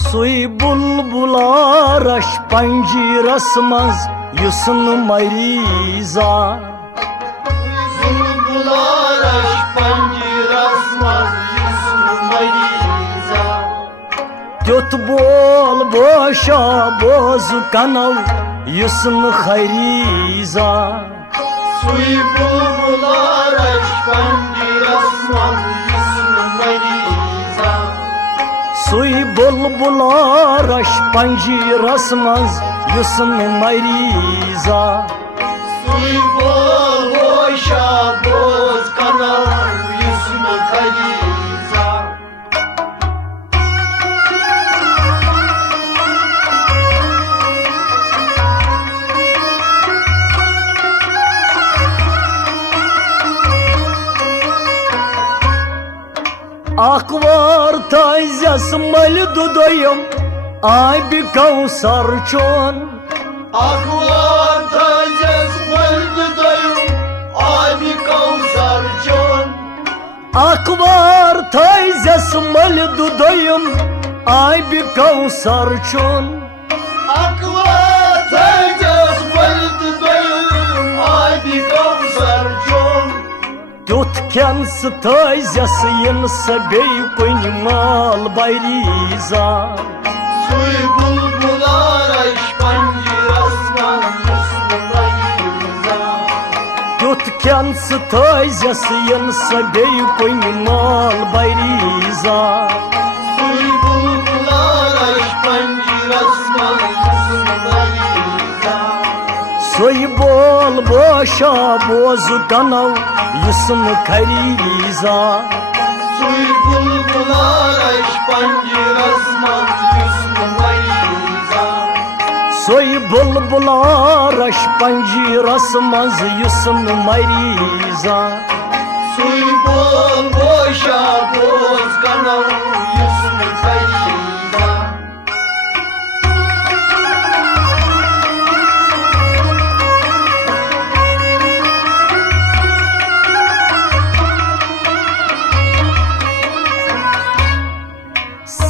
सुई बुलबुला रश पंजीरस मज युसन मरीजा बुलबुला रश पंजीरस मज युसन मरीजा त्युत बोल बोशा बोज कनव युसन खरीजा सुई बुलबुला रश पंजीरस मज युसन मरीजा सुई बुलबुला रश पंजीरस मज युसन मरीजा सुई बोशा बोज कनव युसन खरीजा अखबार थाजस मल दुदयम आब कौसर चोन अखबार थाजस मल दुदयम आब कौसर चोन अखबार थाजस मल दुदयम आब कौसर चोन अखबार थाजस मल दुदयम आब कौसर चोन त्युत खेन थाजस इन सबे कुन माल बरीजा सुई बुलबुला रश पंजीरस मज युसन मरीजा त्युत खेन थाजस इन सबे कुन माल बरीजा सुई बुलबुला रश पंजीरस मज युसन मरीजा सोई बोल बोशा बोज कनव युसन खरीजा सुई बुलबुला रश पंजीरस मज युसन मरीजा सोई बुलबुला रश पंजीरस मज युसन मरीजा सुई बोल बोशा बोज कनव युसन खरीजा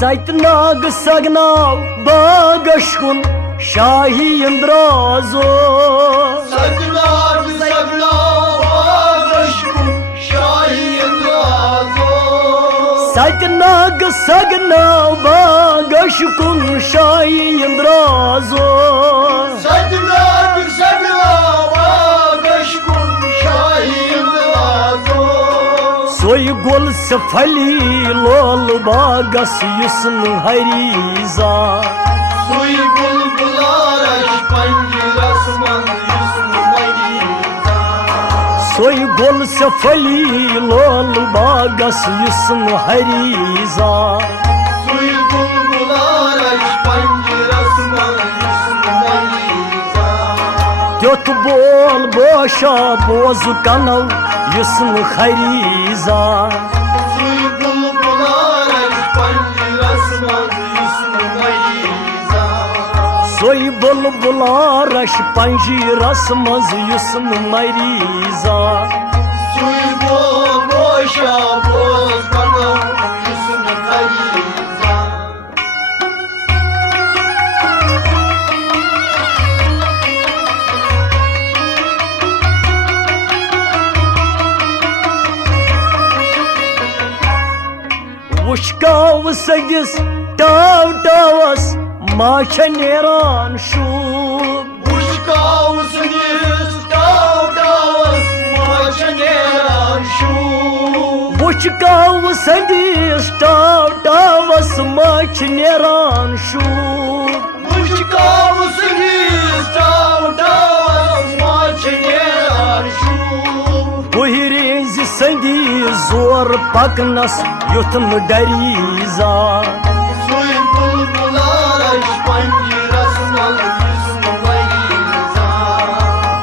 सतनाग सगनाव बागश कुन शाही इंद्राजो सतनाग सगनाव बागश कुन शाही इंद्राजो सतनाग सगनाव बागश कुन शाही इंद्राजो सतनाग सगनाव बागश कुन शाही इंद्राजो सोई गुल सफली लोल बागस युसन हरीजा सुई बुलबुला रश पंजीरस मज युसन मरीजा सोई गुल सफली लोल बागस युसन हरीजा सुई बुलबुला रश पंजीरस मज युसन मरीजा त्युत बोल बोशा बोज कनव युसन खरीजा सुई बुलबुला रश पंजीरस मज युसन मरीजा सोई बुलबुला रश पंजीरस मज युसन मरीजा सुई बोशा बोज कनव युसन खरीजा वुशकाव सगिस टाव टावस माछ नेरान शूब वुशकाव सगिस टाव टावस माछ नेरान शूब वुशकाव सगिस टाव टावस माछ नेरान शूब मुझकाऊ सुनीस टाव टावस माछ नेरान शूब बुहिरेज संदी जोर पकनस युतन डरीजा सुई बुलबुलारश पंजरस मल युस्म वरीजा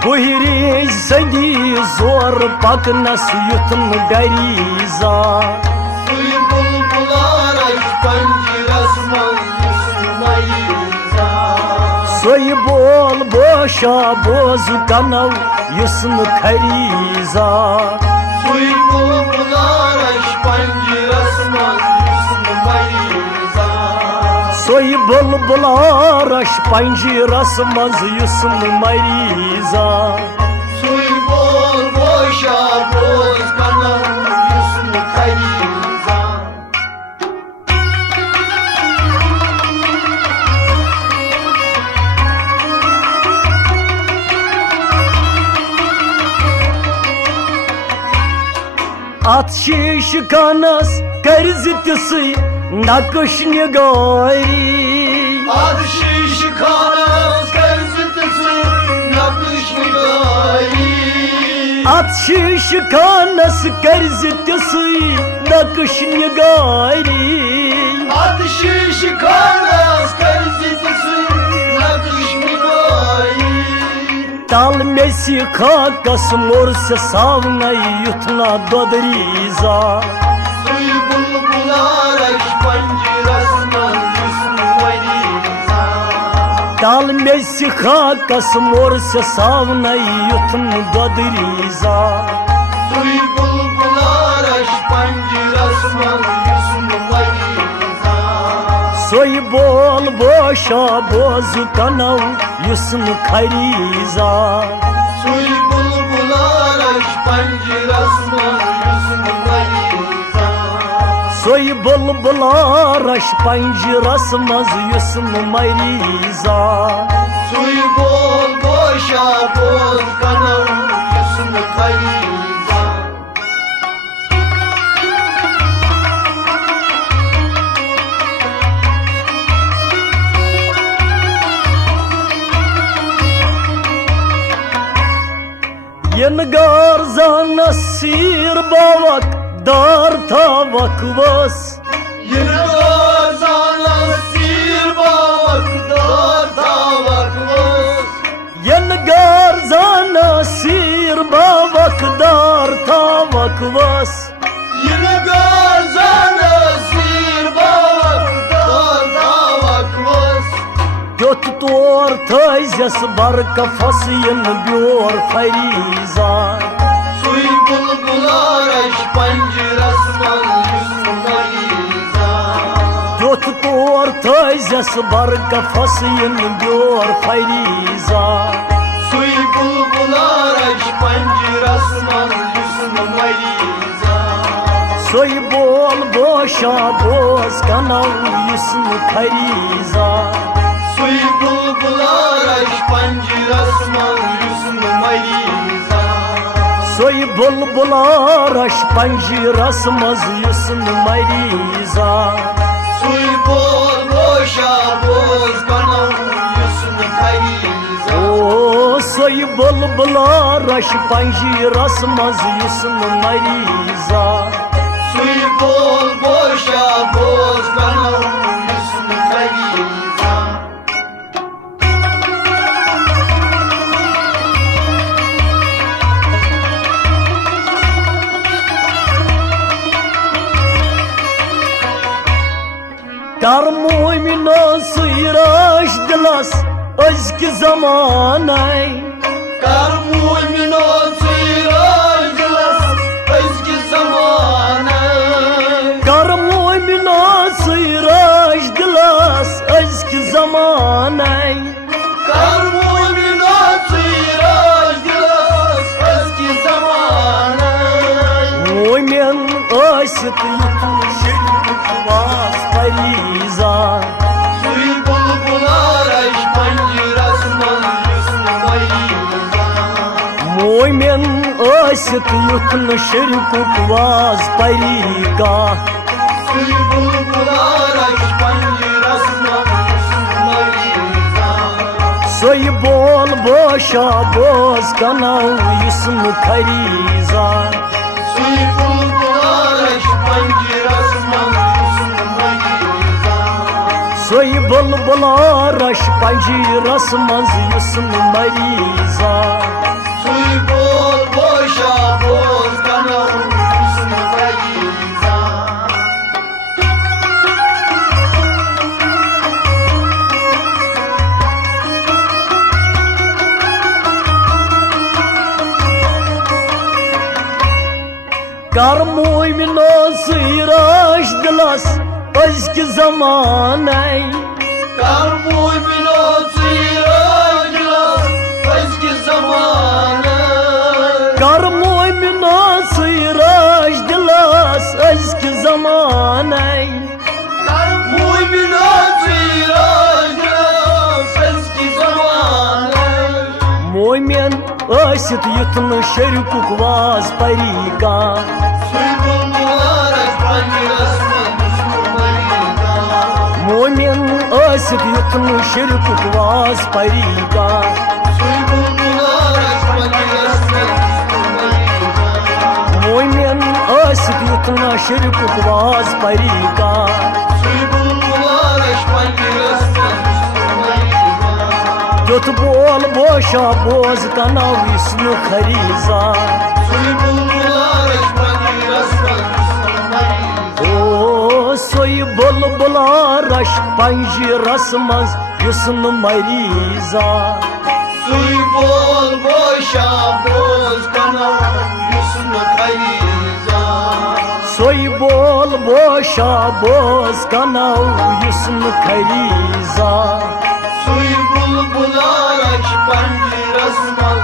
बुहिरेज संदी जोर पकनस युतन डरीजा सुई बुलबुलारश पंजरस मल युस्म वरीजा सोई बोल बोशा बोज कनव युस्म खरीजा सुई बुलबुलारश पंजरस मल युस्म वरीजा सोई बुलबुला रश पंजरस मज युस्म मरीजा सुई बोल बोशा बोज कनव युस्म खरीजा at शीश कानस कर्ज तिसई नकश निगारी ad शीश खानस कर्ज तिसई नक्श निगारी at शीश कानस कर्ज तिसई नकश निगारी ad शीश खानस कर्ज तिसई नक्श निगारी तल मेसी खाकस मोरस सावनई युथना ददरीजा सुई बुलबुलारश पंजरस मल युस्म वरीजा तल मेसी खाकस मोरस सावनई युथन ददरीजा सुई बुलबुलारश पंजरस मल युस्म वरीजा सोई बोल बोशा बोज कनव युस्म खरीजा सुई बुलबुलारश पंजरस मल युस्म वरीजा सोई बुलबुला रश पंजरस मज युस्म मरीजा सुई बोल बोशा बोल कनव युस्म खरीजा यनगार जानस सीर बावक दार था वकवस यनगार जानस सीर बावक दार था वकवस यनगार जानस सीर बावक दार था वकवस यनगार जानस सीर बावक दार था वकवस Göt tor tayzes barka fasyin biyor fariza सुई बुलबुलारश पंजरस मल युस्म वरीजा Göt tor tayzes barka fasyin biyor fariza सुई बुलबुलारश पंजरस मल युस्म वरीजा Soy bol boşa boz kanav yusm khariza सुई बुलबुलारश पंजरस मल युस्म वरीजा Soy bulbula raş panjiras maz yusm mariza सुई बोल बोशा बोज कनव युस्म खरीजा O soy bulbula raş panjiras maz yusm mariza सुई बोल बोशा बोज कनव युस्म खरीजा Kar mu'mino sıyraş dilas özki zamanay कर मुमिनो सिराज दिलस özgü zamana Kar mu'mino sıyraş dilas özki zamanay कर मुमिनो सिराज दिलस özgü zamana Mu'min aşık yutuşur kuvas fariza सुई बुलबुलार अश पंजरस मल युस्म वरीजा Mu'min aşık yutuşur kuvas fariga सुई बुलबुलार अश पंजरस boşa boz kanal Yusuf Kariza Suy bulbular aş pancirasman Yusuf Kariza Soy bulbular aş pancirasman Yusuf Mariza Suy bol boşa boz kanal Yusuf Kariza Karmoy mino sıyraş dilas Özki zamanay Karmoy mino sıyraş dilas Özki zamanay Karmoy mino sıyraş dilas Özki zamanay Karmoy mino sıyraş dilas Özki zamanay Moy men asit yutun şerkuk vaz parika Suy bulbular aş pancirasman Yusuf Kariza Moy men asit yutun şerkuk vaz parika Suy bulbular aş pancirasman Yusuf Kariza Moy men asit yutun şerkuk vaz parika Suy bulbular aş pancirasman Yusuf Kariza Göt bol boşa boz kanal Yusuf Kariza Suy bulbular aş pancirasman Yusuf Kariza O soy bulbular aş pancirasmaz Yusuf Mariza Suy bol boşa boz kanal Yusuf Kariza Soy bol boşa boz kanal Yusuf Kariza Suy bulbular aş pancirasman